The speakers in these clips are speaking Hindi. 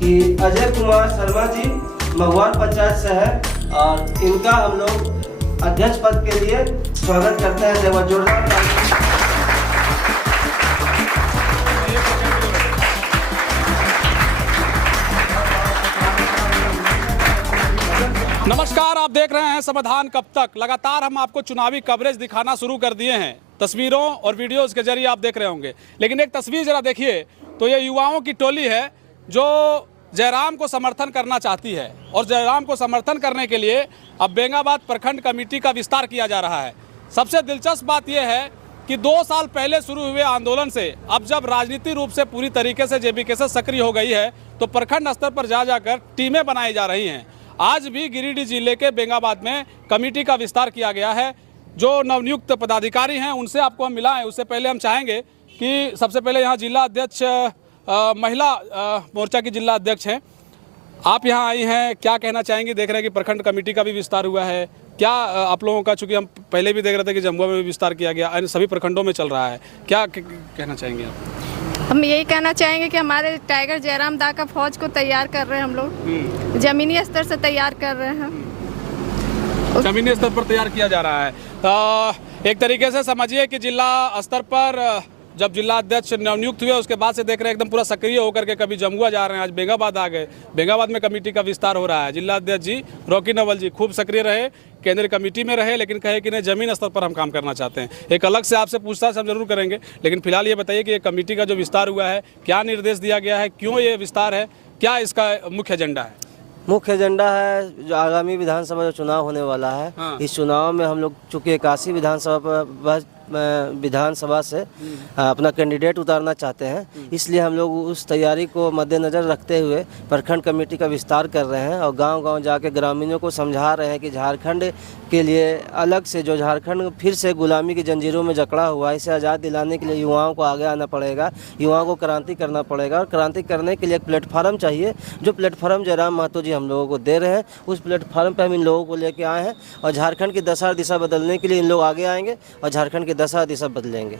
कि अजय कुमार शर्मा जी महुआर पंचायत से है और इनका हम लोग अध्यक्ष पद के लिए स्वागत करते हैं। देवा जोरदार। नमस्कार, आप देख रहे हैं समाधान कब तक। लगातार हम आपको चुनावी कवरेज दिखाना शुरू कर दिए हैं। तस्वीरों और वीडियोस के जरिए आप देख रहे होंगे, लेकिन एक तस्वीर जरा देखिए तो ये युवाओं की टोली है जो जयराम को समर्थन करना चाहती है और जयराम को समर्थन करने के लिए अब बेंगाबाद प्रखंड कमेटी का विस्तार किया जा रहा है। सबसे दिलचस्प बात यह है कि 2 साल पहले शुरू हुए आंदोलन से अब जब राजनीतिक रूप से पूरी तरीके से जेबीकेएस सक्रिय हो गई है तो प्रखंड स्तर पर जाकर टीमें बनाई जा रही हैं। आज भी गिरिडीह जिले के बेंगाबाद में कमेटी का विस्तार किया गया है। जो नवनियुक्त पदाधिकारी हैं उनसे आपको हम मिला है। उससे पहले हम चाहेंगे कि सबसे पहले यहाँ जिला अध्यक्ष महिला मोर्चा की जिला अध्यक्ष हैं, आप यहाँ आई हैं, क्या कहना चाहेंगे? देख रहे हैं कि प्रखंड कमेटी का भी विस्तार हुआ है, क्या आप लोगों का, चूँकि हम पहले भी देख रहे थे कि जमुआ में भी विस्तार किया गया, सभी प्रखंडों में चल रहा है, क्या कहना चाहेंगे आप? हम यही कहना चाहेंगे कि हमारे टाइगर जयराम दा का फौज को तैयार कर रहे हैं हम लोग, जमीनी स्तर से तैयार कर रहे हैं, जमीनी स्तर पर तैयार किया जा रहा है। एक तरीके से समझिए कि जिला स्तर पर जब जिला अध्यक्ष नवनियुक्त हुए उसके बाद से देख रहे हैं एकदम पूरा सक्रिय होकर के कभी जमुआ जा रहे हैं, आज बेंगाबाद आ गए, बेंगाबाद में कमेटी का विस्तार हो रहा है। जिला अध्यक्ष जी रॉकी नवल जी खूब सक्रिय रहे, केंद्रीय कमेटी में रहे, लेकिन कहे कि नहीं जमीन स्तर पर हम काम करना चाहते हैं। एक अलग से आपसे पूछताछ हम जरूर करेंगे, लेकिन फिलहाल ये बताइए कि ये कमेटी का जो विस्तार हुआ है, क्या निर्देश दिया गया है, क्यों ये विस्तार है, क्या इसका मुख्य एजेंडा है? मुख्य एजेंडा है जो आगामी विधानसभा जो चुनाव होने वाला है, हाँ। इस चुनाव में हम लोग चूँकि 81 विधानसभा से अपना कैंडिडेट उतारना चाहते हैं, इसलिए हम लोग उस तैयारी को मद्देनज़र रखते हुए प्रखंड कमेटी का विस्तार कर रहे हैं और गांव-गांव जाके ग्रामीणों को समझा रहे हैं कि झारखंड के लिए अलग से, जो झारखंड फिर से गुलामी की जंजीरों में जकड़ा हुआ है, इसे आज़ाद दिलाने के लिए युवाओं को आगे आना पड़ेगा, युवाओं को क्रांति करना पड़ेगा और क्रांति करने के लिए एक प्लेटफार्म चाहिए। जो प्लेटफार्म जयराम महतो जी हम लोगों को दे रहे हैं, उस प्लेटफार्म पर हम इन लोगों को लेके आए हैं और झारखंड की दशा दिशा बदलने के लिए इन लोग आगे आएंगे और झारखंड की दशा दिशा बदलेंगे।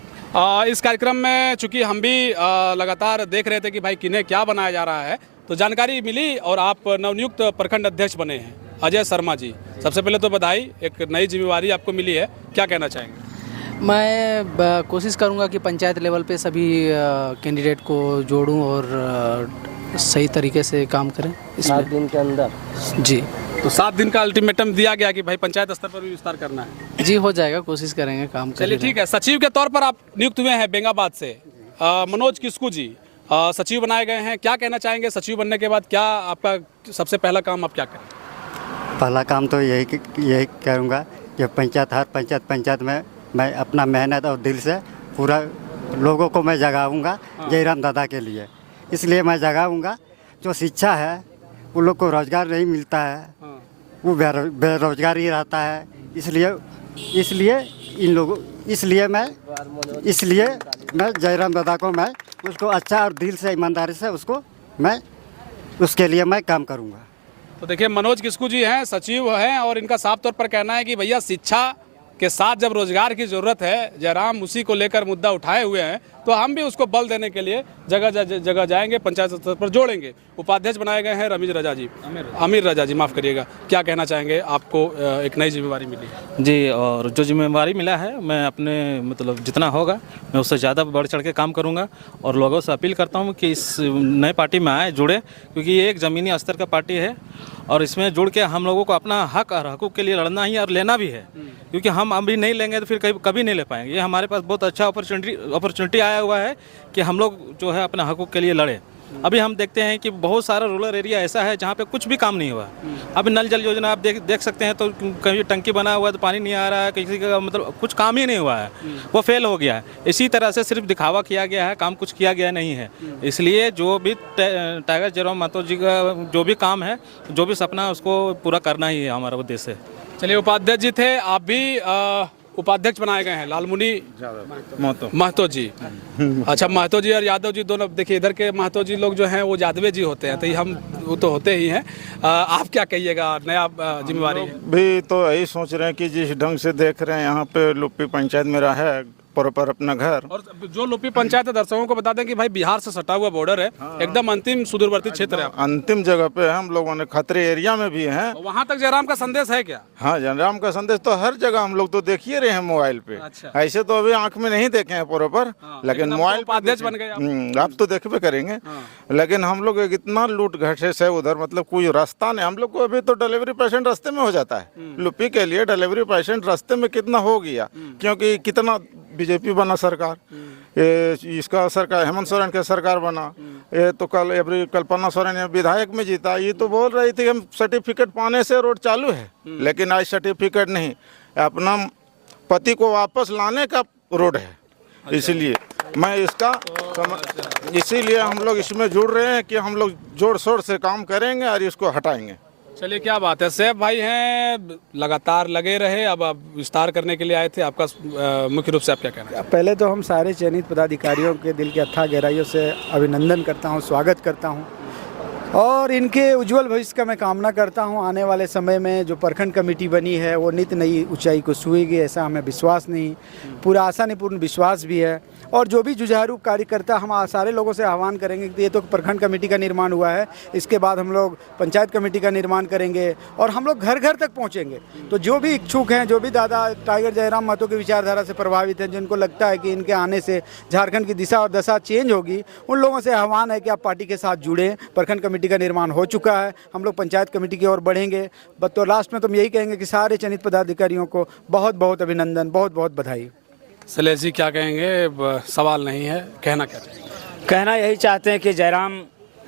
इस कार्यक्रम में चूंकि हम भी लगातार देख रहे थे कि भाई किन्हें क्या बनाया जा रहा है, तो जानकारी मिली और आप नवनियुक्त प्रखंड अध्यक्ष बने हैं अजय शर्मा जी। सबसे पहले तो बधाई, एक नई जिम्मेवारी आपको मिली है, क्या कहना चाहेंगे? मैं कोशिश करूंगा कि पंचायत लेवल पे सभी कैंडिडेट को जोड़ूं और सही तरीके से काम करें। 7 दिन के अंदर जी, तो 7 दिन का अल्टीमेटम दिया गया कि भाई पंचायत स्तर पर भी विस्तार करना है। जी हो जाएगा, कोशिश करेंगे, काम चलिए ठीक है। सचिव के तौर पर आप नियुक्त हुए हैं बेंगाबाद से, मनोज किस्कू जी सचिव बनाए गए हैं, क्या कहना चाहेंगे? सचिव बनने के बाद क्या आपका सबसे पहला काम आप क्या करें? पहला काम तो यही करूँगा कि हर पंचायत में मैं अपना मेहनत और दिल से पूरा लोगों को मैं जगाऊँगा जयराम दादा के लिए। इसलिए मैं जगाऊँगा जो शिक्षा है, उन लोग को रोज़गार नहीं मिलता है, वो बेरोजगार ही रहता है, इसलिए मैं जयराम दादा को मैं उसको अच्छा और दिल से ईमानदारी से उसके लिए मैं काम करूँगा। तो देखिए मनोज किस्कू जी हैं, सचिव हैं और इनका साफ तौर पर कहना है कि भैया शिक्षा के साथ जब रोजगार की जरूरत है, जयराम उसी को लेकर मुद्दा उठाए हुए हैं, तो हम भी उसको बल देने के लिए जगह जाएंगे, पंचायत स्तर पर जोड़ेंगे। उपाध्यक्ष बनाए गए हैं अमीर रजा जी, माफ़ करिएगा, क्या कहना चाहेंगे? आपको एक नई जिम्मेवारी मिली है जी, और जो जिम्मेवारी मिला है मैं अपने मतलब जितना होगा मैं उससे ज़्यादा बढ़ चढ़ के काम करूँगा और लोगों से अपील करता हूँ कि इस नए पार्टी में आए, जुड़े, क्योंकि ये एक ज़मीनी स्तर का पार्टी है और इसमें जुड़ के हम लोगों को अपना हक और हकूक़ के लिए लड़ना ही और लेना भी है, क्योंकि हम अभी नहीं लेंगे तो फिर कभी नहीं ले पाएंगे। ये हमारे पास बहुत अच्छा अपॉर्चुनिटी आया हुआ है कि हम लोग जो है अपने हकूक़ के लिए लड़े। अभी हम देखते हैं कि बहुत सारा रूरल एरिया ऐसा है जहाँ पे कुछ भी काम नहीं हुआ। अभी नल जल योजना आप देख सकते हैं, तो कहीं टंकी बना हुआ है तो पानी नहीं आ रहा है, किसी का मतलब कुछ काम ही नहीं हुआ है, वो फेल हो गया है। इसी तरह से सिर्फ दिखावा किया गया है, काम कुछ किया गया नहीं है। इसलिए जो भी टाइगर जयराम महतो जी का जो भी काम है, जो भी सपना है, उसको पूरा करना ही है हमारा उद्देश्य। चलिए, उपाध्यक्ष जी थे, आप भी उपाध्यक्ष बनाए गए हैं लालमुनि महतो जी। अच्छा, महतो जी और यादव जी दोनों, देखिए इधर के महतो जी लोग जो हैं वो यादवे जी होते हैं, तो हम वो तो होते ही हैं। आप क्या कहिएगा, नया जिम्मेवारी भी तो यही सोच रहे हैं कि जिस ढंग से देख रहे हैं यहाँ पे लुप्पी पंचायत में रहा है प्रॉपर अपना घर। और जो लुपी पंचायत है, दर्शकों को बता दें कि भाई बिहार से सटा हुआ बॉर्डर है, एकदम अंतिम सुदूरवर्ती क्षेत्र है। अंतिम जगह पे है, हम लोगों ने खतरे एरिया में भी हैं। तो वहाँ तक जयराम का संदेश है क्या? हाँ, जयराम का संदेश तो हर जगह हम लोग तो देखिए रहे हैं मोबाइल पे। अच्छा। ऐसे तो अभी आंख में नहीं देखे हैं प्रॉपर, लेकिन मोबाइल उपाध्यक्ष बन गए आप। आप तो देखबे करेंगे। लेकिन हम लोग इतना लूट घाटे है उधर, मतलब कोई रास्ता नहीं। हम लोग को अभी तो डिलीवरी पेशेंट रास्ते में हो जाता है। लुपी के लिए डिलीवरी पेशेंट रास्ते में कितना हो गया, क्योंकि कितना बीजेपी बना सरकार, ये इसका सरकार हेमंत सोरेन का सरकार बना, ये तो कल्पना सोरेन विधायक में जीता। ये तो बोल रही थी हम सर्टिफिकेट पाने से रोड चालू है, लेकिन आज सर्टिफिकेट नहीं, अपना पति को वापस लाने का रोड है। इसलिए मैं इसका इसीलिए हम लोग इसमें जुड़ रहे हैं कि हम लोग जोर शोर से काम करेंगे और इसको हटाएंगे। चलिए, क्या बात है। सैफ भाई हैं, लगातार लगे रहे, अब आप विस्तार करने के लिए आए थे, आपका मुख्य रूप से आप क्या कहना है? पहले तो हम सारे चयनित पदाधिकारियों के दिल के अथाह गहराइयों से अभिनंदन करता हूं, स्वागत करता हूं और इनके उज्जवल भविष्य का मैं कामना करता हूं। आने वाले समय में जो प्रखंड कमेटी बनी है वो नित नई ऊंचाई को छुएगी, ऐसा हमें विश्वास नहीं, पूरा आसानीपूर्ण विश्वास भी है। और जो भी जुझारू कार्यकर्ता, हम सारे लोगों से आह्वान करेंगे कि ये तो प्रखंड कमेटी का निर्माण हुआ है, इसके बाद हम लोग पंचायत कमेटी का निर्माण करेंगे और हम लोग घर घर तक पहुंचेंगे। तो जो भी इच्छुक हैं, जो भी दादा टाइगर जयराम महतो की विचारधारा से प्रभावित हैं, जिनको लगता है कि इनके आने से झारखंड की दिशा और दशा चेंज होगी, उन लोगों से आह्वान है कि आप पार्टी के साथ जुड़ें। प्रखंड कमेटी का निर्माण हो चुका है, हम लोग पंचायत कमेटी की ओर बढ़ेंगे। तो लास्ट में तो हम यही कहेंगे कि सारे चयनित पदाधिकारियों को बहुत बहुत अभिनंदन, बहुत बहुत बधाई। शैलेश जी क्या कहेंगे? सवाल नहीं है, कहना क्या चाहिए? कहना यही चाहते हैं कि जयराम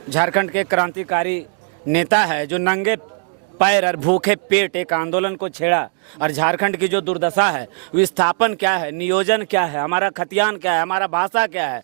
झारखंड के क्रांतिकारी नेता है, जो नंगे पैर और भूखे पेट एक आंदोलन को छेड़ा और झारखंड की जो दुर्दशा है, विस्थापन क्या है, नियोजन क्या है, हमारा खतियान क्या है, हमारा भाषा क्या है,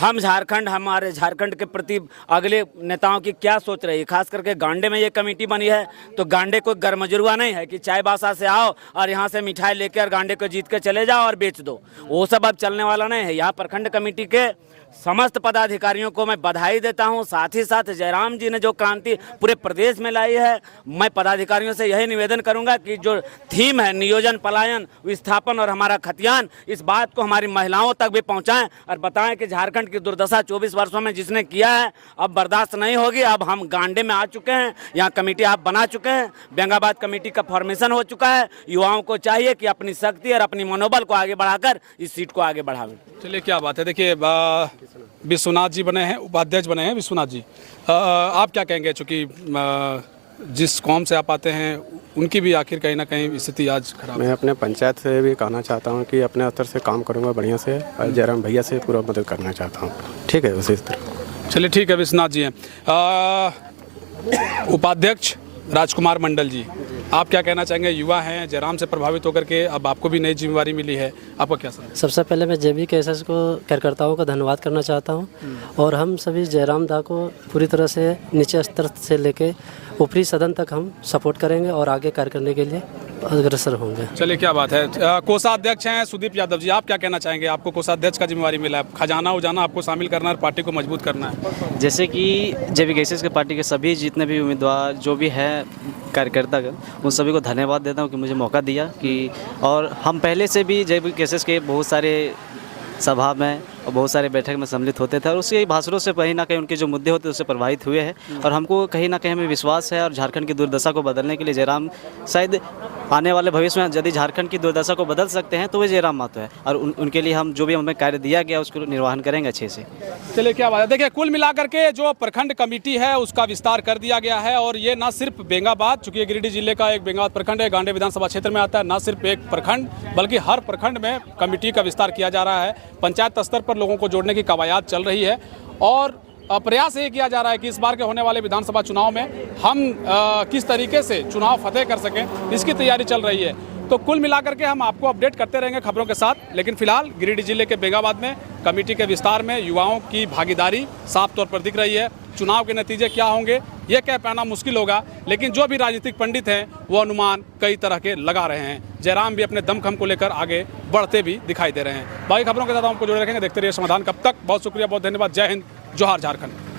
हम झारखंड, हमारे झारखंड के प्रति अगले नेताओं की क्या सोच रही है। खास करके गांडे में ये कमेटी बनी है तो गांडे कोई गरमजुरवा नहीं है कि चाय बासा से आओ और यहाँ से मिठाई लेकर गांडे को जीत के चले जाओ और बेच दो, वो सब अब चलने वाला नहीं है। यहाँ प्रखंड कमेटी के समस्त पदाधिकारियों को मैं बधाई देता हूं। साथ ही साथ जयराम जी ने जो क्रांति पूरे प्रदेश में लाई है, मैं पदाधिकारियों से यही निवेदन करूंगा कि जो थीम है नियोजन, पलायन, विस्थापन और हमारा खतियान, इस बात को हमारी महिलाओं तक भी पहुंचाएं और बताएं कि झारखंड की दुर्दशा 24 वर्षों में जिसने किया है अब बर्दाश्त नहीं होगी। अब हम गांडे में आ चुके हैं, यहाँ कमेटी आप बना चुके हैं, बेंगाबाद कमेटी का फॉर्मेशन हो चुका है। युवाओं को चाहिए कि अपनी शक्ति और अपनी मनोबल को आगे बढ़ाकर इस सीट को आगे बढ़ावें। चलिए, क्या बात है। देखिए, विश्वनाथ जी बने हैं, उपाध्यक्ष बने हैं। विश्वनाथ जी, आप क्या कहेंगे? चूँकि जिस कौम से आप आते हैं उनकी भी आखिर कहीं ना कहीं स्थिति आज खराब है। मैं अपने पंचायत से भी कहना चाहता हूं कि अपने स्तर से काम करूंगा बढ़िया से और जयराम भैया से पूरा मदद करना चाहता हूं। ठीक है, उसी तरह। चलिए, ठीक है। विश्वनाथ जी हैं। उपाध्यक्ष राजकुमार मंडल जी, आप क्या कहना चाहेंगे? युवा हैं, जयराम से प्रभावित होकर के अब आपको भी नई जिम्मेवारी मिली है, आपका क्या समझ? सबसे पहले मैं JBKSS को कार्यकर्ताओं का धन्यवाद करना चाहता हूं और हम सभी जयराम दा को पूरी तरह से नीचे स्तर से लेके ऊपरी सदन तक हम सपोर्ट करेंगे और आगे कार्य करने के लिए अग्रसर होंगे। चलिए, क्या बात है। कोषाध्यक्ष हैं सुदीप यादव जी, आप क्या कहना चाहेंगे? आपको कोषाध्यक्ष का जिम्मेवारी मिला है, खजाना उजाना आपको शामिल करना है, पार्टी को मजबूत करना है। जैसे कि JBKSS के पार्टी के सभी जितने भी उम्मीदवार जो भी हैं कार्यकर्ता, उन सभी को धन्यवाद देता हूं कि मुझे मौका दिया कि, और हम पहले से भी JBKSS के बहुत सारे सभा में और बहुत सारे बैठक में सम्मिलित होते थे और उसके भाषणों से कहीं ना कहीं उनके जो मुद्दे होते हैं उससे प्रभावित हुए हैं और हमको कहीं ना कहीं हमें विश्वास है और झारखंड की दुर्दशा को बदलने के लिए जयराम शायद आने वाले भविष्य में यदि झारखंड की दुर्दशा को बदल सकते हैं तो वो जयराम महतो है और उनके लिए हम जो भी हमें कार्य दिया गया उसको निर्वहन करेंगे अच्छे से। चलिए, क्या बात है। देखिए, कुल मिलाकर के जो प्रखंड कमेटी है उसका विस्तार कर दिया गया है और ये न सिर्फ बेंगाबाद, चूंकि गिरिडीह जिले का एक बेंगाबाद प्रखंड है, गांडे विधानसभा क्षेत्र में आता है, न सिर्फ एक प्रखंड बल्कि हर प्रखंड में कमेटी का विस्तार किया जा रहा है। पंचायत स्तर पर लोगों को जोड़ने की कवायद चल रही है और प्रयास ये किया जा रहा है कि इस बार के होने वाले विधानसभा चुनाव में हम किस तरीके से चुनाव फतेह कर सकें, इसकी तैयारी चल रही है। तो कुल मिलाकर के हम आपको अपडेट करते रहेंगे खबरों के साथ, लेकिन फिलहाल गिरिडीह जिले के बेंगाबाद में कमेटी के विस्तार में युवाओं की भागीदारी साफ तौर पर दिख रही है। चुनाव के नतीजे क्या होंगे ये कह पाना मुश्किल होगा, लेकिन जो भी राजनीतिक पंडित हैं वो अनुमान कई तरह के लगा रहे हैं। जयराम भी अपने दमखम को लेकर आगे बढ़ते भी दिखाई दे रहे हैं। बाकी खबरों के साथ आपको जुड़े रखेंगे, देखते रहिए समाधान। कब तक बहुत शुक्रिया, बहुत धन्यवाद। जय हिंद, जोहार झारखंड।